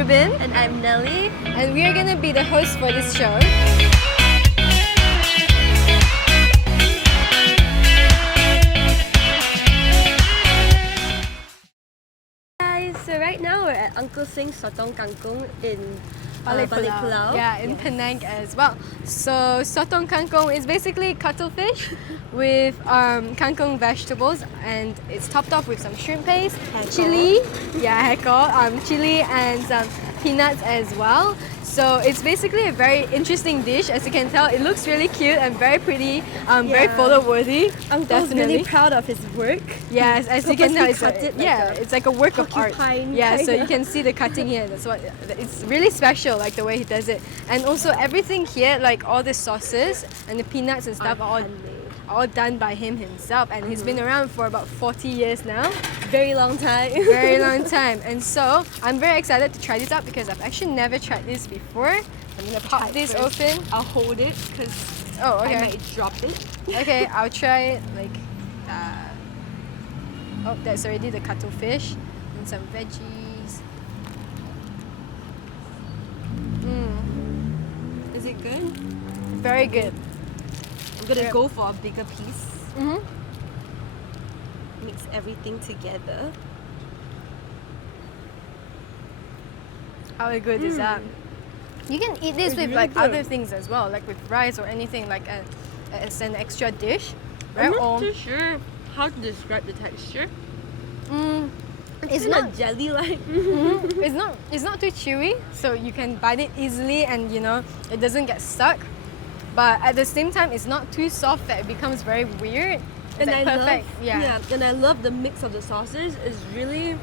Ruben. And I'm Nelly. And we are going to be the hosts for this show. Guys, so right now we're at Uncle Sing's Sotong Kangkung in Balik Pulau. Yeah, in Penang as well. So Sotong Kangkung is basically cuttlefish with kangkung vegetables, and it's topped off with some shrimp paste, chili, chili and some peanuts as well. So it's basically a very interesting dish. As you can tell, it looks really cute and very pretty, very photo worthy. Uncle's really proud of his work. Yes, as you can tell, it's like a work of art. Yeah, so you kinda. can see the cutting here. That's what it's really special, like the way he does it. And also everything here, like all the sauces and the peanuts and stuff, are all done by him himself. And he's been around for about 40 years now. Very long time. Very long time. And so I'm very excited to try this out because I've actually never tried this before. I'm gonna pop this open. I'll hold it because I might drop it. Okay, I'll try like. Oh, that's already the cuttlefish and some veggies. Is it good? Very good. I'm gonna go for a bigger piece. Mix everything together. How good is that? You can eat this with really like good. other things as well, like with rice or anything, like as an extra dish. Right? I'm not too sure how to describe the texture. It's not not jelly-like. it's not too chewy, so you can bite it easily and it doesn't get stuck. But at the same time, it's not too soft that it becomes very weird. It's And like I perfect. love, and I love the mix of the sauces. It's really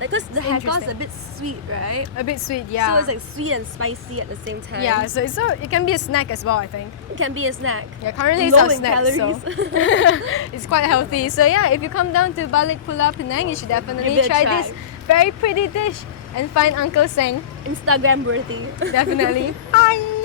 like because the hot sauce is a bit sweet, right? A bit sweet, yeah. So it's like sweet and spicy at the same time. Yeah, so it can be a snack as well, I think. It can be a snack. Yeah, currently it's Low our in snack, so calories. it's quite healthy. So yeah, if you come down to Balik Pulau Penang, you should definitely Give it a try try. this very pretty dish and find Uncle Seng. Instagram worthy. Definitely. Bye!